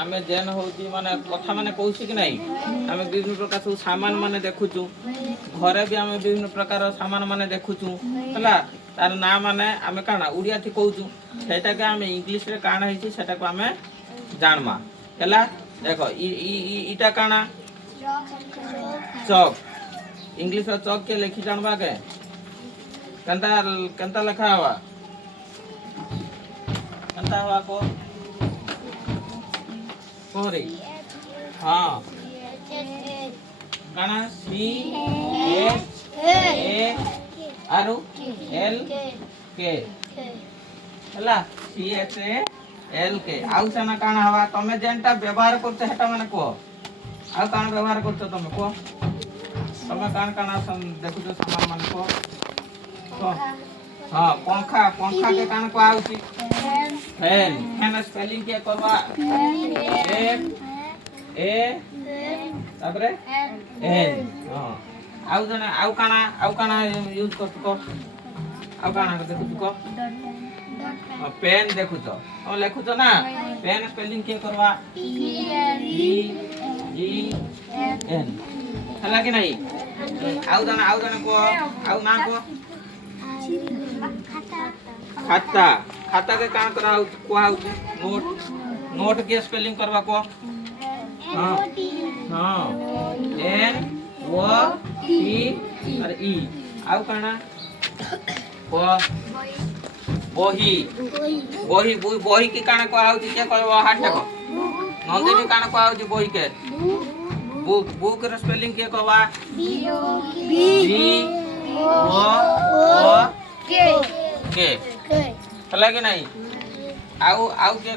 आमे जेन होती माने कथा माने कहूसी कि नहीं आमे विभिन्न प्रकार सब सामान माने देखुचु घरे भी आमे विभिन्न प्रकार सामान माने देखुचु हला तार ना माने आमे काना उड़िया थी कहूचु सेटा के आमे इंग्लिश रे काना हिची सेटा को आमे जानमा हला देखो इटा काना चौक इंग्लिश रे चौक के लिखि जानबा के कंता कंता लिखा हुआ कंता हुआ को कोरे हाँ काना सी एच ए आरु एल के हला सी एच ए एल के आउ सना काना हवा तमे जेनटा व्यवहार करते हेटा माने को आउ काना व्यवहार करते तमे को तमे काना देखु सामान माने को हाँ पंखा पंखा के कान को आउची फैन फैन स्पेलिंग के करवा एफ ए तापरे एन हां आउ काना यूज करत को आउ काना देखु को पेन देखु तो हम लिखु तो ना पेन स्पेलिंग के करवा ई जी एन हला कि नहीं आउ जाना को आउ ना को खाता खाता के काम करा को नोट नोट के स्पेलिंग करवा को हां हां एन ओ टी और ई आउ काना को बही बही बही के काना को आउ के कहबो हाथ को नंदिनी काना को आउ बही के बुक बुक के स्पेलिंग के कहवा बी ओ के हला कि नहीं आउ के